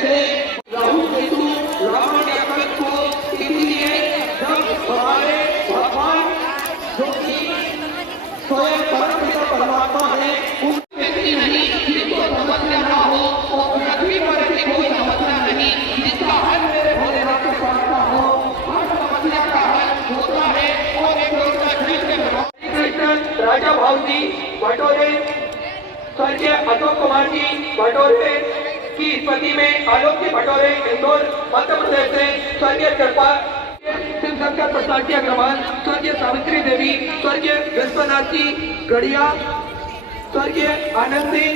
थे राहु केतु रावण या कलंक को, इसीलिए जब हमारे भगवान जो कि स्वयं परमपिता परमात्मा है उनके व्यक्ति नहीं जिसको समस्या ना हो और पृथ्वी पर भी कोई समस्या नहीं जिसका हल मेरे भोलेनाथ के पास ना हो, हर समस्या का हल होता है। और एक होता कृष्ण राजा भावजी बटोरे स्वर्गीय अशोक कुमार जी बटोरे की स्मृति में आलोक जी बटोरे इंदौर मध्य प्रदेश से, स्वर्गीय कृपा शिवशंकर प्रसाद जी अग्रवाल, स्वर्गीय सावित्री देवी, स्वर्गीय विश्वनाथ जी गढ़िया, स्वर्गीय आनंद सिंह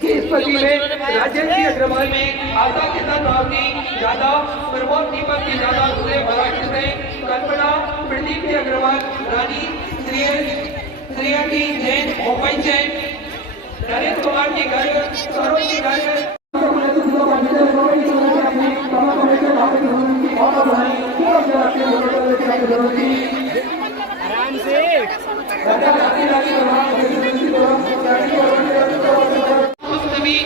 की स्मृति में राजेंद्र जी अग्रवाल में आशा किशन राव जी यादव, प्रमोद दीपक जी यादव से महाराष्ट्र से, कल्पना प्रदीप जी अग्रवाल रानी श्रेया जी जैन मुंबई से, नरेंद्र कुमार जी गर्ग सरोज जी गर्ग आराम से सभी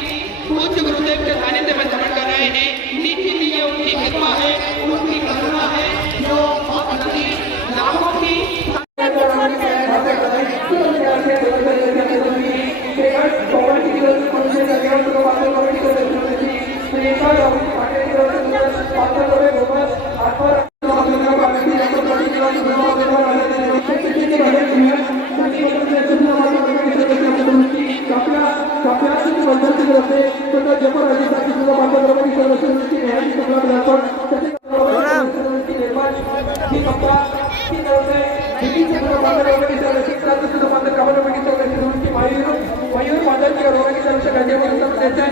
पूज्य गुरुदेव के सानिध्य में श्रवण कर रहे हैं। इसीलिए उनकी महिमा है, उनकी करुणा है जो लाखों की मयूर बादल की अरोड़ा की तरफ से राज्य में उत्तर प्रदेश से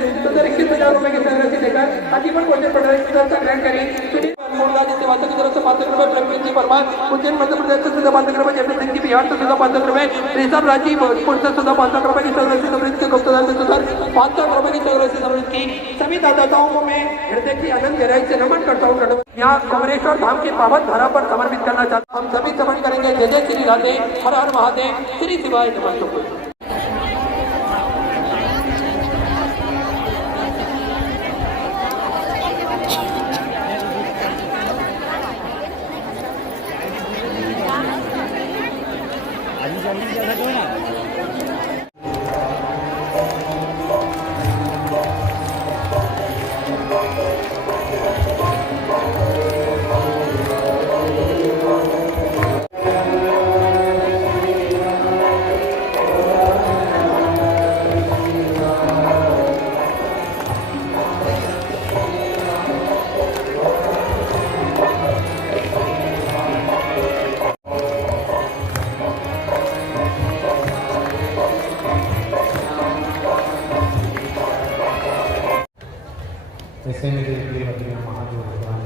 21,000 रुपए की धनराशि देकर आजीवन भोजन प्रणाली की तरफ से ग्रहण करी। की तरफ से 500 रुपए, प्रवीण जी परमार उज्जैन मध्य प्रदेश से सुधा 500 रुपए, जयप्रीत सिंह जी बिहार से सुधा 500 रुपए, ऋषभ राजी भोजपुर से सुधा 500 रुपए की धनराशि समृद्ध के गुप्तदान से सुधा 500 रुपए की धनराशि समृद्ध की। सभी दाताओं को मैं हृदय की आनंद गहराई से नमन करता हूँ। यहाँ कुमरेश्वर धाम की पावन धारा पर समर्पित करना चाहता हूँ। हम सभी श्रवण करेंगे। जय जय श्री राधे, हर हर महादेव, श्री शिवाय नमः। ऐसे मेरे प्रिय महादेव भगवान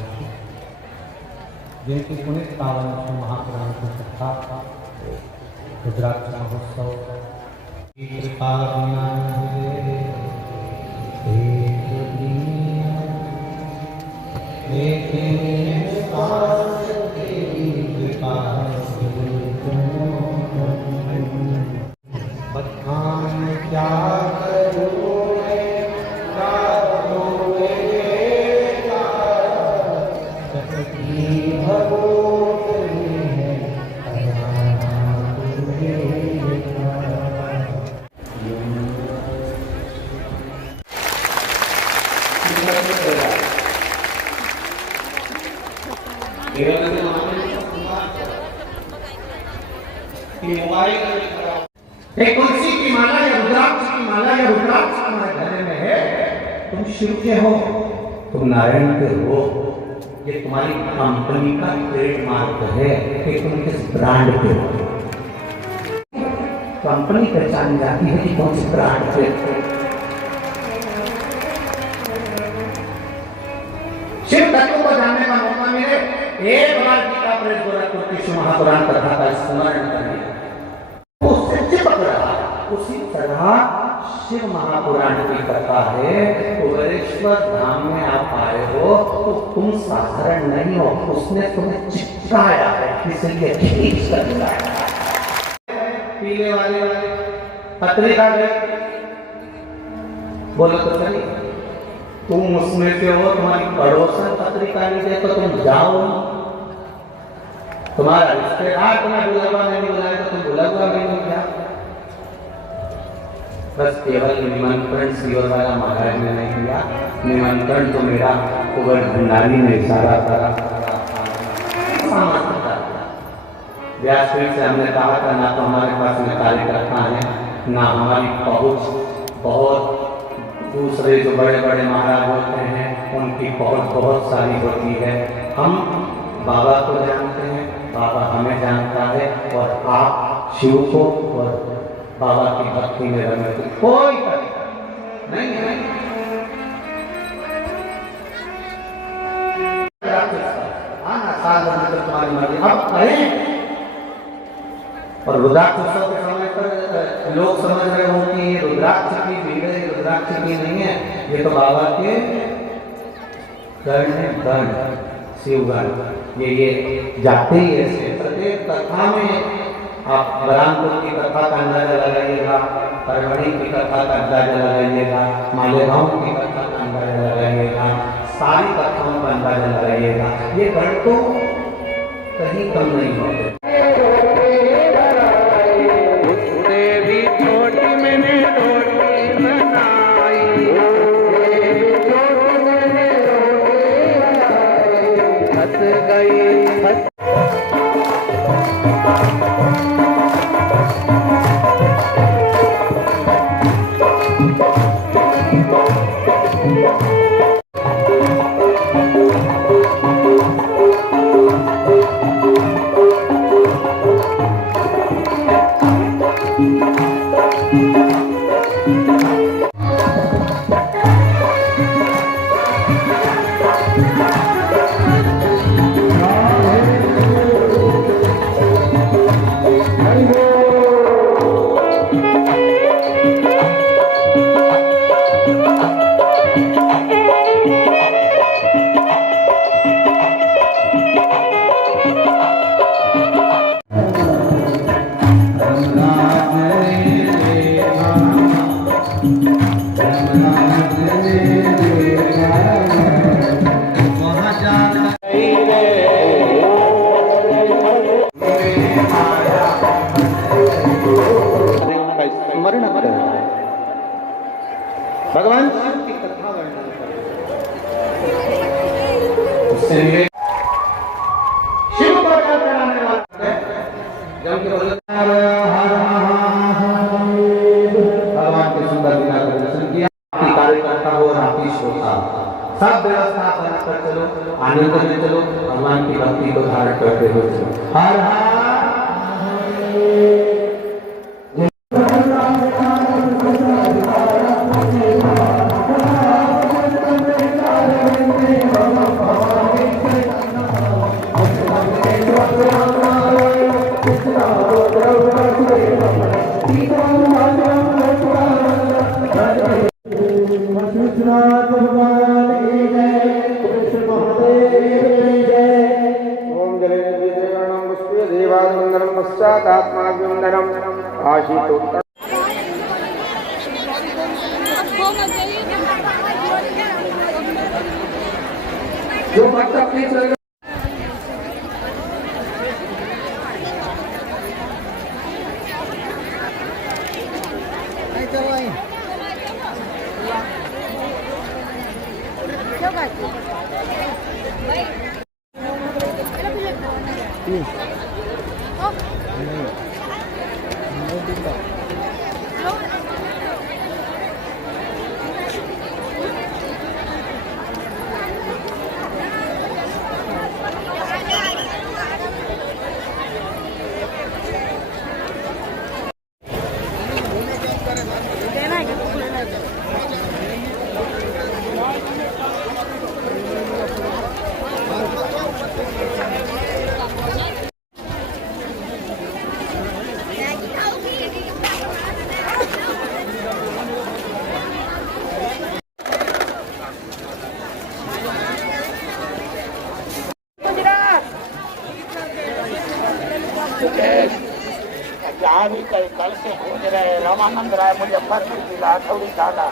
जिनकी पुण्य पावन महापुराण की कथा रुद्राक्ष महोत्सव की कृपा क्या एक तुलसी की माला या रुद्राक्ष की माला या रुद्राक्ष तुम्हारे गले में है, तुम शिव के हो, तुम नारायण के हो। ये तुम्हारी कंपनी का ट्रेडमार्क है कि तुम किस ब्रांड पे हो। कंपनी पहचान जाती है कि कौन से ब्रांड पे। शिव तत्व को जानने का मौका मिले, एक बार गीता प्रेस गोरखपुर की शिव महापुराण कथा का स्मरण करें, उससे चिपक रहा। उसी तरह शिव महापुराण की कथा है। कुबेरेश्वर धाम में आप आए हो तो तुम साधारण नहीं हो, उसने तुम्हें चिपकाया है, इसलिए खींच कर लाया। पीले वाले पतली का बोलो तो चलिए तुम उसमें से हो, तुम्हारी पड़ोसन पत्रिका नहीं दे तो तुम जाओ। तुम्हारा रिश्तेदार तुम्हें बुलावा नहीं बुलाया तो तुम बुलावा भी नहीं गया। बस केवल निमंत्रण श्रीवरवाला महाराज ने नहीं दिया, निमंत्रण तो मेरा कुंवर भंडारी ने इशारा करा। व्यासपीठ से हमने कहा था ना तो हमारे पास में कार्यकर्ता है, ना हमारी पहुंच। बहुत दूसरे जो बड़े बड़े महाराज होते हैं उनकी पहुंच बहुत सारी होती है। हम बाबा को जानते हैं, बाबा हमें जानता है, और आप शिव को और बाबा की भक्ति में रमे तो कोई नहीं है। साल भर में तुम्हारी मर्जी, अब करें। और रुद्राक्ष उत्सव के समय पर लोग समझ रहे हो कि रुद्राक्ष की भीड़ है, रुद्राक्ष की नहीं है, ये तो बाबा के गण है, गण शिवगण। ये जाते ही ऐसे प्रत्येक कथा में आप बरामपुर की कथा का अंदाजा लगाइएगा, परवड़ी की कथा का अंदाजा लगाइएगा, मालेगांव की कथा का अंदाजा लगाइएगा, सारी कथाओं का अंदाजा लगाइएगा। ये गण तो कहीं कम नहीं होते। भगवान की कथा वर्णन करें। शिव को चढ़ाने वाला जब भगवान के सुंदर लीला का दर्शन किया, कार्यकर्ता हो रातीश होता, सब व्यवस्था कर चलो, आनंद में चलो, भगवान की भक्ति को धारण करते हुए चलो। हर हर आशीतोत्तर जो बच्चा अपने चलेगा जहाँ भी कल से हो रहे रामानंद राय मुजफ्फरपुर जिला थोड़ी दादा